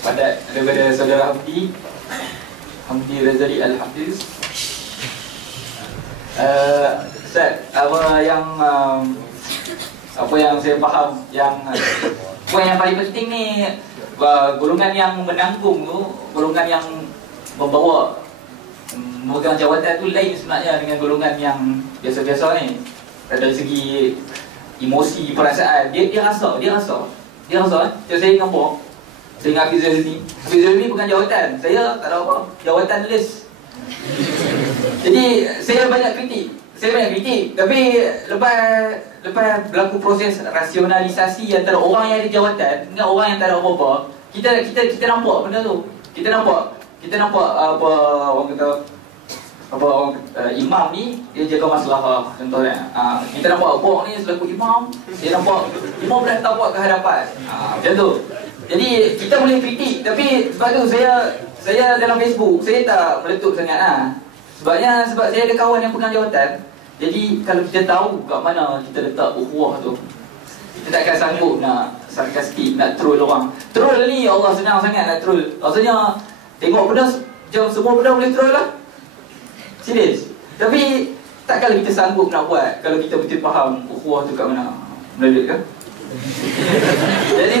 padat daripada saudara Hamdi Razali Al-Hafiz. Ustaz, apa yang saya faham, poin yang paling penting ni, golongan yang menanggung tu, golongan yang membawa memegang jawatan tu lain sebenarnya dengan golongan yang biasa-biasa ni. Dari segi emosi, perasaan, dia rasa. Macam saya nampak, saya ingat Hafiz Zalmi bukan jawatan, saya tak ada apa, jawatan tulis. Jadi saya banyak kritik, tapi lepas berlaku proses rasionalisasi antara orang yang ada jawatan dengan orang yang tak ada apa-apa, kita nampak benda tu. Kita nampak apa orang kata, imam ni dia jaga masalah, contohnya kita nampak Bok ni selaku imam, dia nampak imam dah tak buat kehadapan, macam tu. Jadi kita boleh kritik, tapi sebab tu saya dalam Facebook saya tak meletup sangat sebab saya ada kawan yang pegang jawatan. Jadi kalau kita tahu kat mana kita letak ukhuwah tu, kita takkan sanggup nak sarkastik, nak troll orang. Troll ni Allah senang sangat nak troll. Maksudnya tengok benda, semua benda boleh troll lah. Serius. Tapi takkan kita sanggup nak buat kalau kita betul faham ukhuwah tu kat mana. Melelut ke? Jadi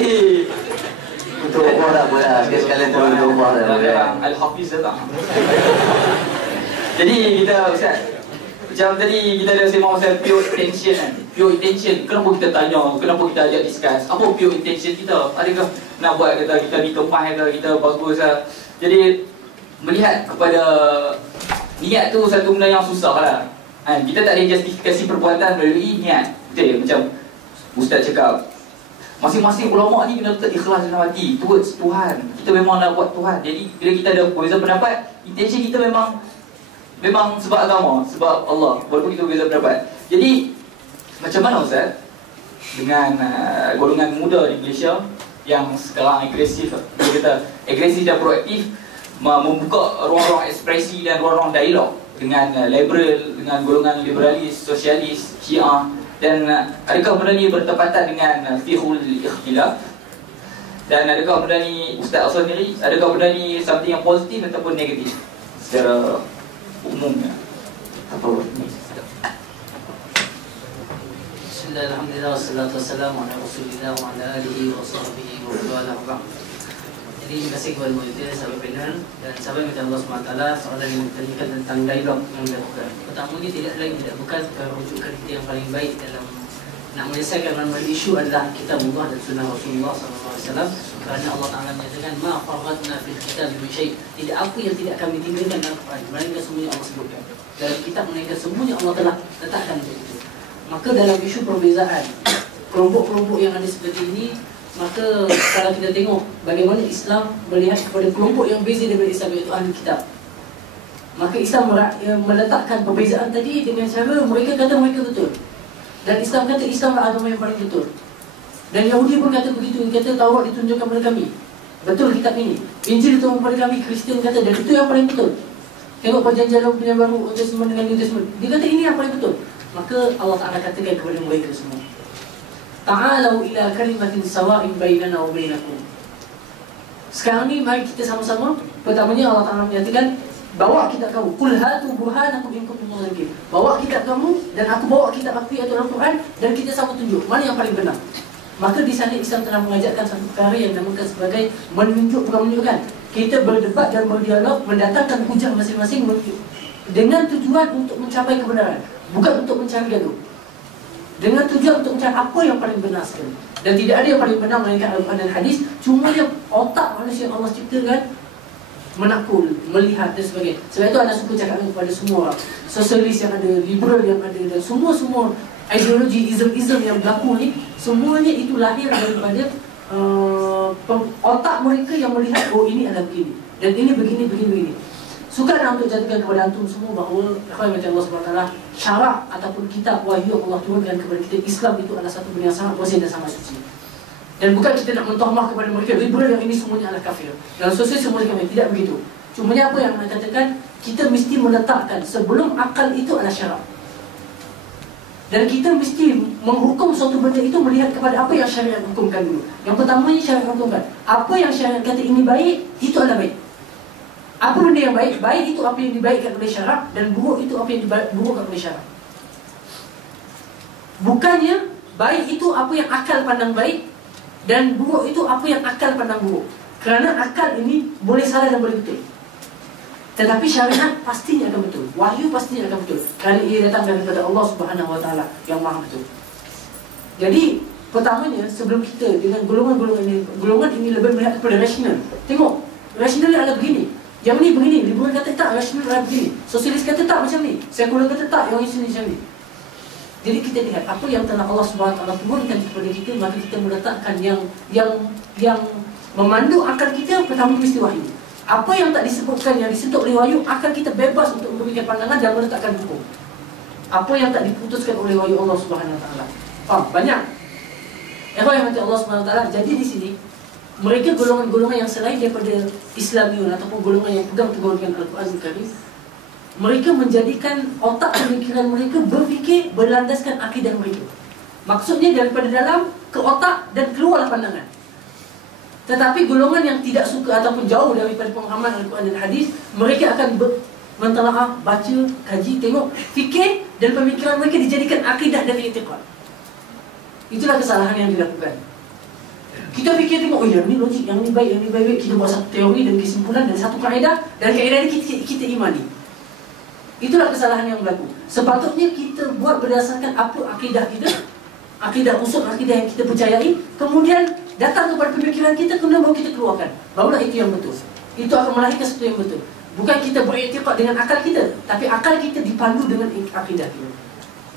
untuk ukhuwah tak boleh lah. Sekali troll ukhuwah tak boleh. Al-Hafiz datang. Jadi kita, Ustaz, macam tadi kita ada sembang pasal pure intention kan. Pure intention, kenapa kita tanya, kenapa kita ajak discuss, apa pure intention kita? Adakah nak buat kata kita ni kemah ke, kita bagus lah. Jadi melihat kepada niat tu satu benda yang susah lah. Kita tak ada justifikasi perbuatan melalui niat. Betul, macam Ustaz cakap, masing-masing ulama ni kena letak ikhlas dalam hati towards Tuhan. Kita memang nak buat Tuhan. Jadi bila kita ada berbeza pendapat, intention kita memang sebab agama, sebab Allah, walaupun kita berbeza pendapat. Jadi macam mana Ustaz dengan golongan muda di Malaysia yang sekarang agresif, kita kata agresif dan proaktif, membuka ruang-ruang ekspresi dan ruang-ruang dialog dengan liberal, dengan golongan liberalis, sosialis, Syiah, dan adakah benda ni bertepatan dengan fiqhul ikhtilaf? Dan adakah benda ni, Ustaz Asal sendiri, adakah benda ni something yang positif ataupun negatif secara umumnya? Apa ni? Bismillah, alhamdulillah, wassalatu wassalamu ala rasulillah wa ala alihi wa sahbihi wa ala ba'd. Jadi terima kasih kepada moderator, sahabat panel dan sahabat minta Allah SWT. Soalan yang bertanyakan tentang dialog yang dilakukan. Pertamanya tidak lain tidak bukan rujukan kita yang paling baik dalam nak menyelesaikan berbagai isu adalah kitabullah dan sunnah Rasulullah SAW. Kerana Allah Ta'ala menyatakan ma farratna fil kitab min syai', tidak apa yang tidak kami tinggalkan dalam Quran, melainkan semuanya Allah sebutkan dalam kitab, melainkan semuanya Allah telah letakkan untuk itu. Maka dalam isu perbezaan kelompok-kelompok yang ada seperti ini, maka kalau kita tengok bagaimana Islam melihat kepada kelompok yang berbeza daripada Islam, iaitu ahli kitab, maka Islam meletakkan perbezaan tadi dengan cara mereka kata mereka betul, dan Islam kata Islamlah agama yang paling betul. Dan Yahudi pun kata begitu, kata Taurat ditunjukkan kepada kami, betul kitab ini. Injil ditunjukkan kepada kami, Kristian kata, dan itu yang paling betul. Tengok perjanjian baru Old Testament dengan New Testament, dia kata ini yang paling betul. Maka Allah Ta'ala katakan kepada mereka semua, ta'alau ila kalimatin sawa'in bainana wa bainakum. Sekarang ni mari kita sama-sama. Pertamanya Allah Ta'ala menyatakan, bawa kitab kamu, qul hatu burhanakum in kuntum shadiqin. Bawa kitab kamu dan aku bawa kitab aku iaitu Al-Quran, dan kita sama tunjuk mana yang paling benar. Maka di sana Islam telah mengajarkan satu perkara yang dinamakan sebagai menunjuk, bukan menunjukkan. Kita berdebat dan berdialog, mendatangkan hujah masing-masing dengan tujuan untuk mencapai kebenaran, bukan untuk mencari gaduh. Dengan tujuan untuk mencari apa yang paling benar sekali. Dan tidak ada yang paling benar melainkan Al-Quran dan hadis. Cuma yang otak manusia yang Allah ciptakan menakul, melihat dan sebagainya. Sebab itu anda suka cakap kepada semua orang, sosialis yang ada, liberal yang ada, dan semua ideologi ism yang berlaku ni, semuanya itu lahir daripada otak mereka yang melihat, oh ini adalah begini, dan ini begini. Sukar untuk jadikan kepada antum semua bahawa Allah SWT syarak ataupun kitab wahyu Allah turunkan kepada kita, Islam itu adalah satu benda yang sangat bersih dan sangat suci. Dan bukan kita nak mentahmah kepada mereka liberal yang ini semuanya adalah kafir, dan sosial semuanya kafir. Tidak begitu. Cumanya apa yang nak katakan, kita mesti meletakkan sebelum akal itu adalah syarak. Dan kita mesti menghukum suatu benda itu melihat kepada apa yang syariat hukumkan dulu. Yang pertamanya syariat hukumkan. Apa yang syariat kata ini baik, itu adalah baik. Apa benda yang baik? Baik itu apa yang dibaikkan oleh syarak, dan buruk itu apa yang diburukkan oleh syarak. Bukannya baik itu apa yang akal pandang baik, dan buruk itu apa yang akal pandang buruk. Kerana akal ini boleh salah dan boleh betul. Tetapi syariat pastinya akan betul. Wahyu pastinya akan betul. Kerana ia datang daripada Allah Subhanahu Wa Taala yang maha betul. Jadi pertamanya, sebelum kita dengan golongan ini lebih melihat kepada rasional. Tengok, rasional adalah begini. Yang ni begini, liberal kata tak, rasional adalah begini. Sosialis kata tak macam ni, sekular kata tak, yang ini macam ni. Jadi kita lihat apa yang telah Allah Subhanahu Wa Taala turunkan kepada kita, maka kita meletakkan yang memandu akal kita. Pertama mesti wahyu. Apa yang tak disebutkan, yang disentuh oleh wahyu, akan kita bebas untuk memberikan pandangan dan meletakkan hukum. Apa yang tak diputuskan oleh wahyu Allah Subhanahu Wa Taala. Faham? Banyak. Yang mati Allah Subhanahu Wa Taala. Jadi di sini mereka golongan-golongan yang selain daripada Islamiun ataupun golongan yang pegang teguh dengan Al-Quran Al-Karim, mereka menjadikan otak pemikiran mereka berfikir berlandaskan akidah mereka. Maksudnya daripada dalam ke otak dan keluarlah pandangan. Tetapi golongan yang tidak suka ataupun jauh daripada pemahaman Al-Quran dan Hadis, mereka akan mentelaah, baca, kaji, tengok, fikir, dan pemikiran mereka dijadikan akidah dan i'tiqad. Itulah kesalahan yang dilakukan. Kita fikir tengok, oh yang ni logik, yang ni baik, yang ni baik. Kita buat satu teori dan kesimpulan dan satu kaedah, dan kaedah ni kita imani. Itulah kesalahan yang berlaku. Sepatutnya kita buat berdasarkan apa akidah kita, akidah usul, akidah yang kita percayai, kemudian datang kepada pemikiran kita, kemudian baru kita keluarkan. Barulah itu yang betul. Itu akan melahirkan sesuatu yang betul. Bukan kita beriktikad dengan akal kita, tapi akal kita dipandu dengan akidah kita.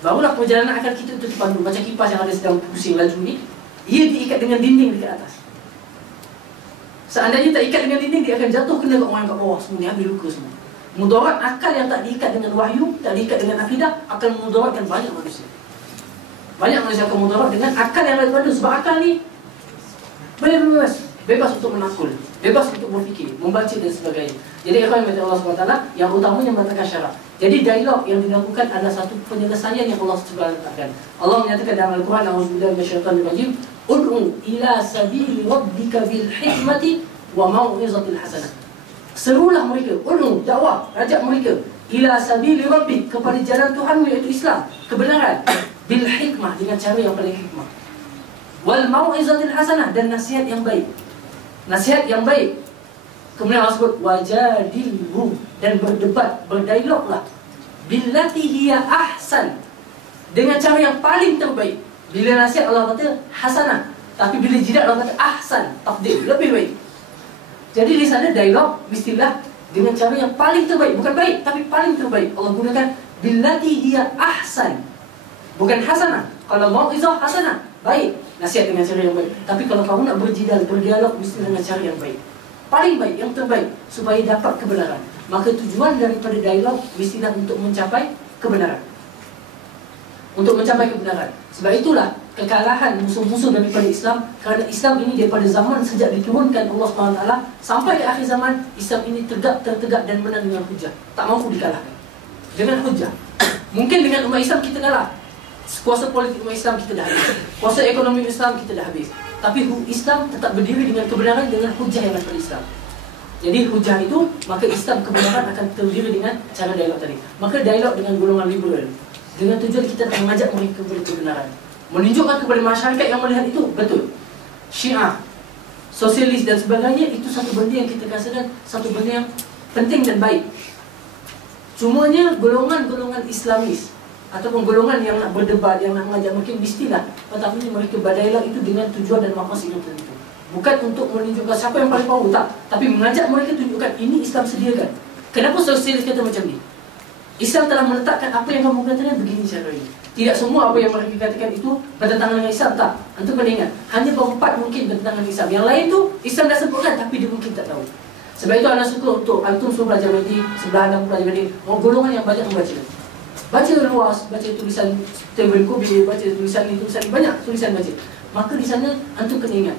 Barulah perjalanan akal kita itu dipandu. Macam kipas yang ada sedang pusing laju ni, ia diikat dengan dinding dekat atas. Seandainya tak ikat dengan dinding, dia akan jatuh kena kat orang kat bawah semua ni, habis luka semua. Mudarat akal yang tak diikat dengan wahyu, tak diikat dengan akidah, akan mudaratkan banyak manusia. Banyak manusia akan mudarat dengan akal yang ada. Sebab akal ni bebas untuk menakul, bebas untuk berfikir, membaca dan sebagainya. Jadi ikhwan yang Allah SWT, yang utamanya meletakkan syarat. Jadi dialog yang dilakukan adalah satu penyelesaian yang Allah SWT. Allah menyatakan dalam Al-Quran, A'udzubillahi minasyaitonir rajim, ud'u ila sabili rabbika bil hikmati wa mau'izatil hasanah. Serulah mereka, ud'u, dakwah, ajak mereka ila sabili rabbik, kepada jalan Tuhanmu iaitu Islam, kebenaran, bil hikmah, dengan cara yang paling hikmah, wal mau'izatil hasanah, dan nasihat yang baik. Nasihat yang baik. Kemudian Allah sebut wajadilhu, dan berdebat, berdialoglah, billati hiya ahsan, dengan cara yang paling terbaik. Bila nasihat Allah kata hasanah, tapi bila jidat Allah kata ahsan, tafdil, lebih baik. Jadi di sana dialog mestilah dengan cara yang paling terbaik, bukan baik tapi paling terbaik. Allah gunakan billati hiya ahsan, bukan hasanah. Kalau mau'izah hasanah, baik, nasihat dengan cara yang baik. Tapi kalau kamu nak berjidal, berdialog, mesti dengan cara yang baik, paling baik, yang terbaik, supaya dapat kebenaran. Maka tujuan daripada dialog mestilah untuk mencapai kebenaran, untuk mencapai kebenaran. Sebab itulah kekalahan musuh-musuh daripada Islam. Kerana Islam ini daripada zaman sejak diturunkan Allah SWT sampai ke akhir zaman, Islam ini tertegak dan menang dengan hujah. Tak mampu dikalahkan dengan hujah. Mungkin dengan umat Islam kita kalah, kuasa politik umat Islam kita dah habis, kuasa ekonomi Islam kita dah habis, tapi Islam tetap berdiri dengan kebenaran, dengan hujah yang daripada Islam. Jadi hujah itu, maka Islam kebenaran akan terdiri dengan cara dialog tadi. Maka dialog dengan golongan liberal, dengan tujuan kita nak mengajak mereka kepada kebenaran, menunjukkan kepada masyarakat yang melihat itu betul. Syiah, sosialis dan sebagainya, itu satu benda yang kita rasakan satu benda yang penting dan baik. Cumanya golongan-golongan Islamis ataupun golongan yang nak berdebat, yang nak mengajak mereka, mestilah pertamanya mereka berdialog itu dengan tujuan dan maksud yang tertentu. Bukan untuk menunjukkan siapa yang paling power, tak. Tapi mengajak mereka tunjukkan ini Islam sediakan. Kenapa sosialis kata macam ni? Islam telah meletakkan apa yang kamu katakan begini cara ini. Tidak semua apa yang mereka katakan itu bertentangan dengan Islam, tak. Antum kena ingat, hanya berempat mungkin bertentangan dengan Islam. Yang lain tu Islam dah sebutkan tapi dia mungkin tak tahu. Sebab itu anak suka untuk antum suruh belajar nanti, sebelah anak belajar nanti, golongan yang banyak membaca. Baca luas, baca tulisan Stephen Covey, baca tulisan ini, banyak tulisan baca. Maka di sana antum kena ingat,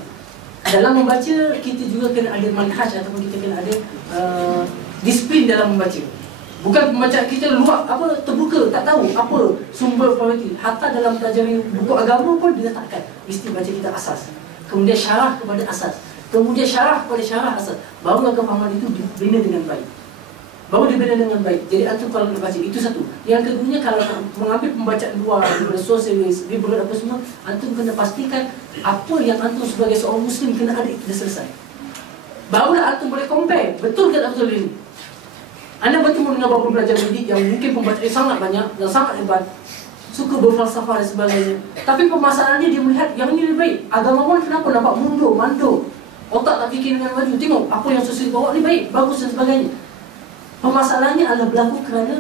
dalam membaca kita juga kena ada manhaj ataupun kita kena ada disiplin dalam membaca. Bukan pembacaan kita luar terbuka, tak tahu apa sumber probability. Hatta dalam pelajari buku agama pun diletakkan mesti baca kita asas, kemudian syarah kepada asas, kemudian syarah kepada syarah asas, barulah kefahaman itu dibina dengan baik. Baru dibina dengan baik. Jadi antum kalau nak baca itu satu. Yang keduanya, kalau mengambil pembacaan luar daripada sosialis, liberal apa semua, antum kena pastikan apa yang antum sebagai seorang Muslim kena ada itu dah selesai. Barulah antum boleh compare betul ke tak betul ini. Anda bertemu dengan beberapa pelajar mendidik yang mungkin pembacaan sangat banyak dan sangat hebat, suka berfalsafah dan sebagainya, tapi permasalahannya dia melihat yang ini lebih baik. Agamawan kenapa nampak mundur, mandor, otak tak fikir dengan maju. Tengok apa yang sosial bawa ni baik, bagus dan sebagainya. Permasalahannya adalah berlaku kerana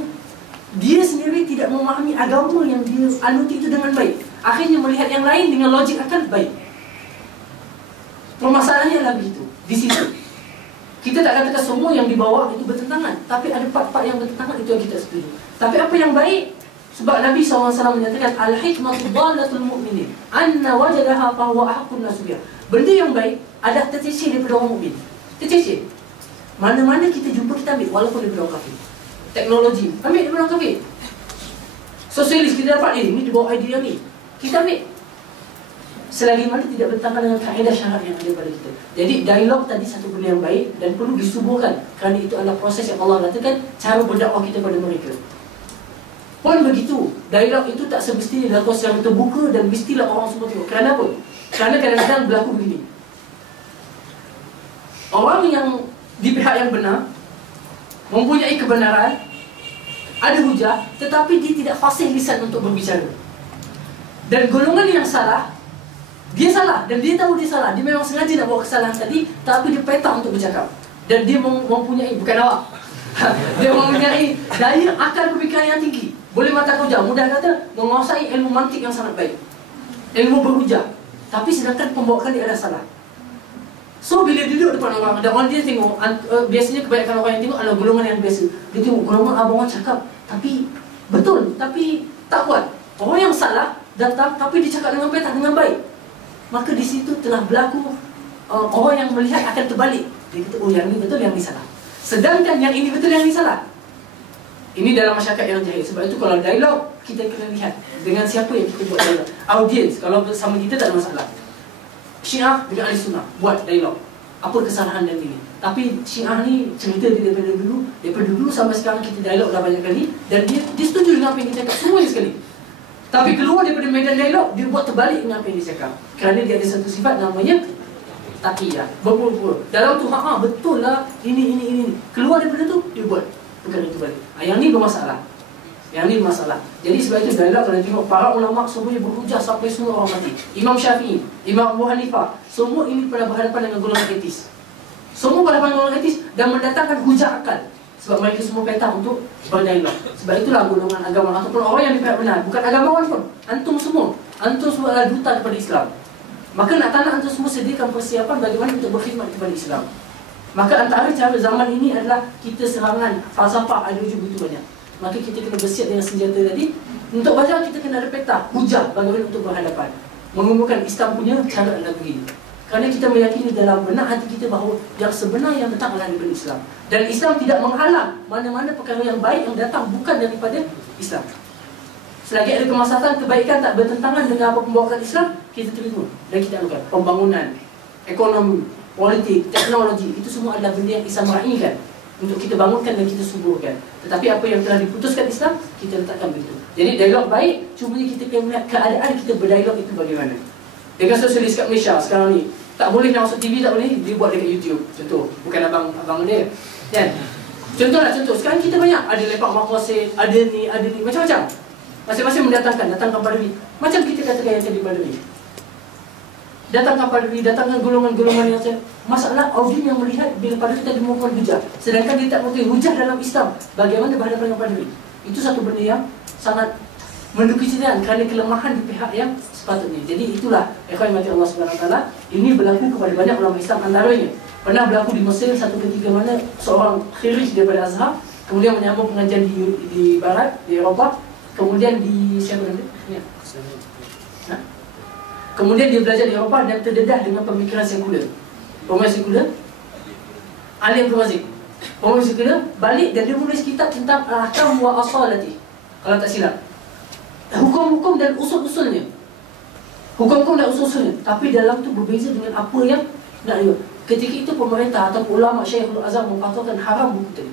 dia sendiri tidak memahami agama yang dia anuti itu dengan baik. Akhirnya melihat yang lain dengan logik akal baik. Permasalahannya adalah begitu. Di situ kita tak katakan semua yang di bawah itu bertentangan, tapi ada part-part yang bertentangan, itu yang kita setuju. Tapi apa yang baik? Sebab Nabi SAW menyatakan al-hikmatu dhalatul mu'minin anna wajadaha fahuwa ahaqqun nas biha. Benda yang baik ada tercecah daripada orang mukmin. Tercecah. Mana-mana kita jumpa kita ambil, walaupun daripada orang kafir. Teknologi ambil daripada orang kafir. Sosialis kita dapat ini di bawah idea ni, kita ambil. Selagi mana tidak bertentangan dengan kaedah syarat yang ada pada kita. Jadi dialog tadi satu benda yang baik dan perlu disuburkan, kerana itu adalah proses yang Allah katakan cara berdakwah kita pada mereka. Pun begitu, dialog itu tak semestinya dilakukan secara terbuka dan mestilah orang semua tengok. Kerana apa? Kerana kadang-kadang berlaku begini. Orang yang di pihak yang benar mempunyai kebenaran, ada hujah, tetapi dia tidak fasih lisan untuk berbicara. Dan golongan yang salah, dia salah dan dia tahu dia salah. Dia memang sengaja nak bawa kesalahan tadi, tapi dia peta untuk bercakap. Dan dia mempunyai, bukan awak, dia mempunyai daya akal berfikiran yang tinggi. Boleh mata hujah, mudah kata menguasai ilmu mantik yang sangat baik, ilmu berhujah. Tapi sedangkan pembawaan dia ada salah. So bila duduk depan orang dan orang dia tengok, biasanya kebanyakan orang yang tengok adalah golongan yang biasa. Dia tengok golongan abang cakap, tapi betul, tapi tak kuat. Orang yang salah datang tapi dia cakap dengan baik, tak dengan baik. Maka di situ telah berlaku orang yang melihat akan terbalik. Dia kata, oh yang ini betul, yang ini salah. Sedangkan yang ini betul, yang ini salah. Ini dalam masyarakat yang jahil. Sebab itu kalau dialog, kita kena lihat dengan siapa yang kita buat dialog. Audience, kalau bersama kita tak ada masalah. Syiah dengan Ahli Sunnah buat dialog, apa kesalahan dan ini. Tapi Syiah ni cerita dia daripada dulu sampai sekarang kita dialog dah banyak kali. Dan dia setuju dengan apa yang kita cakap, semuanya sekali. Tapi keluar daripada medan dialog, dia buat terbalik dengan apa yang dia cakap. Kerana dia ada satu sifat namanya taqiyah, berpura-pura. Dalam tu, betul lah, ini. Keluar daripada tu, dia buat perkara itu balik. Yang ni bermasalah. Yang ni bermasalah. Jadi sebab itu dialog, kalau tengok para ulama semuanya berhujah sampai semua orang mati. Imam Syafi'i, Imam Abu Hanifah, semua ini pernah berhadapan dengan golongan etis. Semua berhadapan dengan golongan etis dan mendatangkan hujah akal. Sebab mereka semua peta untuk berdialog. Sebab itulah golongan agama ataupun orang yang dipihak benar, bukan agamawan pun, antum semua adalah duta kepada Islam. Maka nak tak nak antum semua sediakan persiapan bagaimana untuk berkhidmat kepada Islam. Maka antara cara zaman ini adalah kita serangan falsafah ideologi begitu banyak. Maka kita kena bersiap dengan senjata tadi. Untuk baca kita kena ada peta, hujah bagaimana untuk berhadapan. Mengumpulkan Islam punya cara adalah begini. Kerana kita meyakini dalam benak hati kita bahawa yang sebenar yang datang adalah daripada Islam. Dan Islam tidak menghalang mana-mana perkara yang baik yang datang bukan daripada Islam. Selagi ada kemaslahatan, kebaikan tak bertentangan dengan apa pembawaan Islam, kita terima dan kita lakukan. Pembangunan, ekonomi, politik, teknologi, itu semua adalah benda yang Islam meraihkan untuk kita bangunkan dan kita suburkan. Tetapi apa yang telah diputuskan Islam, kita letakkan begitu. Jadi dialog baik, cuma kita kena melihat keadaan kita berdialog itu bagaimana. Dengan sosialis kat Malaysia sekarang ni, tak boleh nak masuk TV, tak boleh, dia buat dekat YouTube. Contoh, bukan abang dia kan? Contoh, sekarang kita banyak, ada lepak makwasid, ada ni, macam-macam. Masing-masing datangkan Badawi. Macam kita katakan yang tadi Badawi, datangkan Badawi, datangkan golongan-golongan yang masalah Audin yang melihat bila Badawi tadi memohon hujah, sedangkan dia tak mempunyai hujah dalam Islam. Bagaimana berhadapan dengan Badawi? Itu satu benda yang sangat mendukung kerana kelemahan di pihak yang sepatutnya. Jadi itulah ikhwan mati Allah SWT. Ini berlaku kepada banyak ulama Islam. Antaranya pernah berlaku di Mesir satu ketika mana seorang khirij daripada Azhar kemudian menyambung pengajian di Barat, di Eropah. Kemudian di siapa namanya? Ya. Kemudian dia belajar di Eropah dan terdedah dengan pemikiran sekular. Pemikiran sekular, alim ke masjid. Pembawa kena balik dan dia menulis kitab tentang ahkam wa asalati. Kalau tak silap. Hukum-hukum dan usul-usulnya. Hukum-hukum dan usul-usulnya. Tapi dalam tu berbeza dengan apa yang nak dia. Ketika itu pemerintah atau ulama Syekhul Azhar memfatwakan haram buku tadi.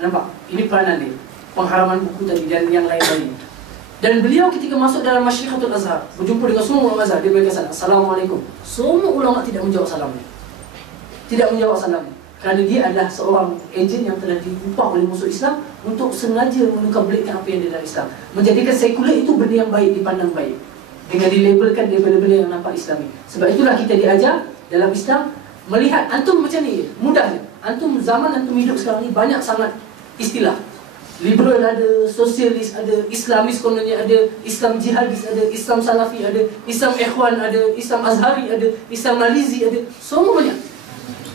Nampak? Ini peranan dia. Pengharaman buku tadi dan yang lain-lain. Dan beliau ketika masuk dalam Masyaikatul Azhar, berjumpa dengan semua ulama Azhar, dia berkata, Assalamualaikum. Semua ulama tidak menjawab salamnya. Tidak menjawab salamnya. Kerana dia adalah seorang ejen yang telah diupah oleh musuh Islam untuk sengaja menukar-belikkan apa yang dia dalam Islam. Menjadikan sekular itu benda yang baik, dipandang baik. Dengan dilabelkan benda-benda yang nampak Islami. Sebab itulah kita diajar dalam Islam melihat antum macam ni, mudahnya. Antum zaman antum hidup sekarang ni banyak sangat istilah. Liberal ada, sosialis ada, Islamis kononnya ada, Islam jihadis ada, Islam salafi ada, Islam ikhwan ada, Islam azhari ada, Islam malizi ada. Semua banyak.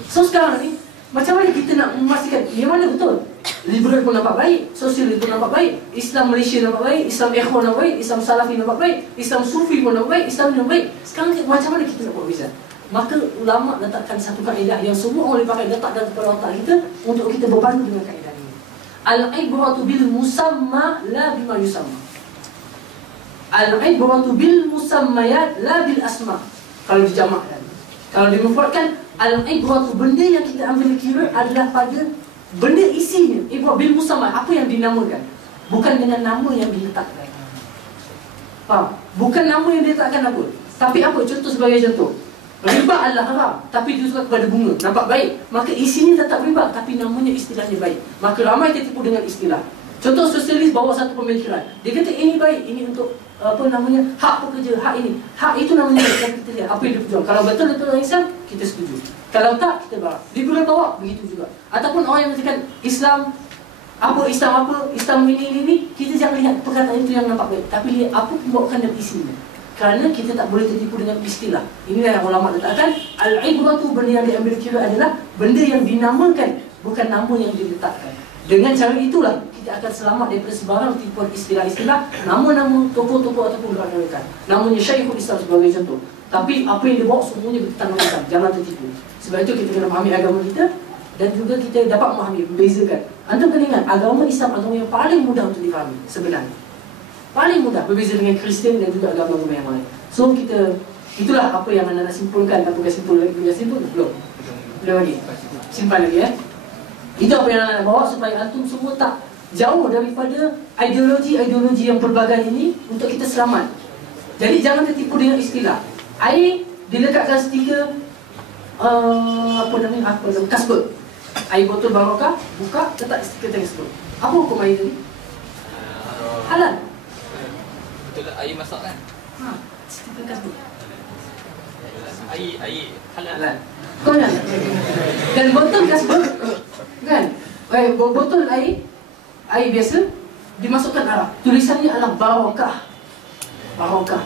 So sekarang ni macam mana kita nak memastikan yang mana betul? Liberal pun nampak baik, sosialis pun nampak baik, Islam Malaysia nampak baik, Islam ikhwan nampak baik, Islam salafi nampak baik, Islam sufi pun nampak baik, Islam nampak baik. Sekarang macam mana kita nak buat beza? Maka ulama letakkan satu kaedah yang semua orang boleh pakai, letak dalam kepala otak kita untuk kita berpandu dengan kaedah ini. Al-ibratu bil musamma la bima yusamma. Al-ibratu bil musammayat la bil asma. Kalau dijamakkan. Kalau dimufradkan, al-ibratu benda yang kita ambil kira adalah pada benda isinya. Ibrat bil musamma, apa yang dinamakan, bukan dengan nama yang diletakkan. Faham? Bukan nama yang diletakkan apa. Tapi apa? Contoh sebagai contoh. Riba adalah haram, tapi diusulkan kepada bunga. Nampak baik. Maka isinya tetap riba, tapi namanya istilahnya baik. Maka ramai tertipu dengan istilah. Contoh sosialis bawa satu pemikiran. Dia kata ini baik, ini untuk apa namanya, hak pekerja, hak ini. Hak itu namanya yang kita lihat, apa yang dia perjuang. Kalau betul-betul Islam, kita setuju. Kalau tak, kita bawa. Liberal bawa, begitu juga. Ataupun orang yang mengatakan Islam Islam ini, kita jangan lihat perkataan itu yang nampak baik, tapi lihat apa pembawakan dan isinya. Kerana kita tak boleh tertipu dengan istilah. Inilah yang ulama letakkan, al-ibratu, benda yang diambil kira adalah benda yang dinamakan, bukan nama yang diletakkan. Dengan cara itulah kita akan selamat daripada sebarang tipuan istilah-istilah, nama-nama tokoh-tokoh ataupun gerakan. Namanya Syekhul Islam sebagai contoh. Tapi apa yang dibawa semuanya bertentangan Islam. Jangan tertipu. Sebab itu kita kena memahami agama kita dan juga kita dapat memahami, membezakan. Antum kena ingat, agama Islam agama yang paling mudah untuk difahami sebenarnya. Paling mudah, berbeza dengan Kristian dan juga agama-agama yang lain. So kita, itulah apa yang anda nak simpulkan. Apakah simpul lagi? Boleh simpul? Belum lagi. Simpan lagi ya. Itu apa yang anda nak bawa supaya antum semua tak jauh daripada ideologi-ideologi yang pelbagai ini untuk kita selamat. Jadi jangan tertipu dengan istilah. Air dilekatkan stiker kasbut. Air botol barokah, buka, letak stiker kasbut. Apa hukum air tadi? Halal. Betul lah, air masak kan? Stiker kasbut. Air halal. Kau nak? Dan botol kasbut kan? Botol air biasa dimasukkan arak. Tulisannya adalah barokah. Barokah.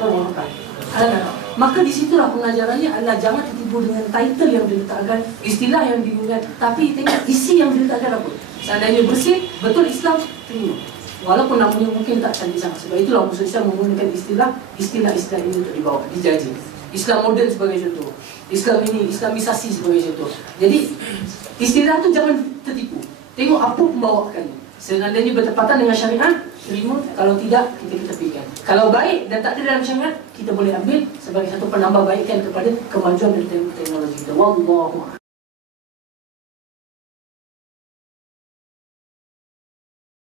Halal. Maka disitulah pengajarannya adalah jangan tertipu dengan title yang diletakkan, istilah yang digunakan, tapi tengok isi yang diletakkan apa. Seandainya bersih, betul Islam, terima. Walaupun namanya mungkin tak cantik sangat. Sebab itulah musuh Islam menggunakan istilah ini untuk dibawa, dijaji. Islam moden sebagai contoh, Islam ini, Islamisasi sebagai contoh. Jadi istilah tu jangan tertipu. Tengok apa pembawakannya. Seandainya bertepatan dengan syariat, terima. Kalau tidak, kita tepikan. Kalau baik dan tak ada dalam syariat, kita boleh ambil sebagai satu penambahbaikan kepada kemajuan dan teknologi kita. Wallahu a'lam.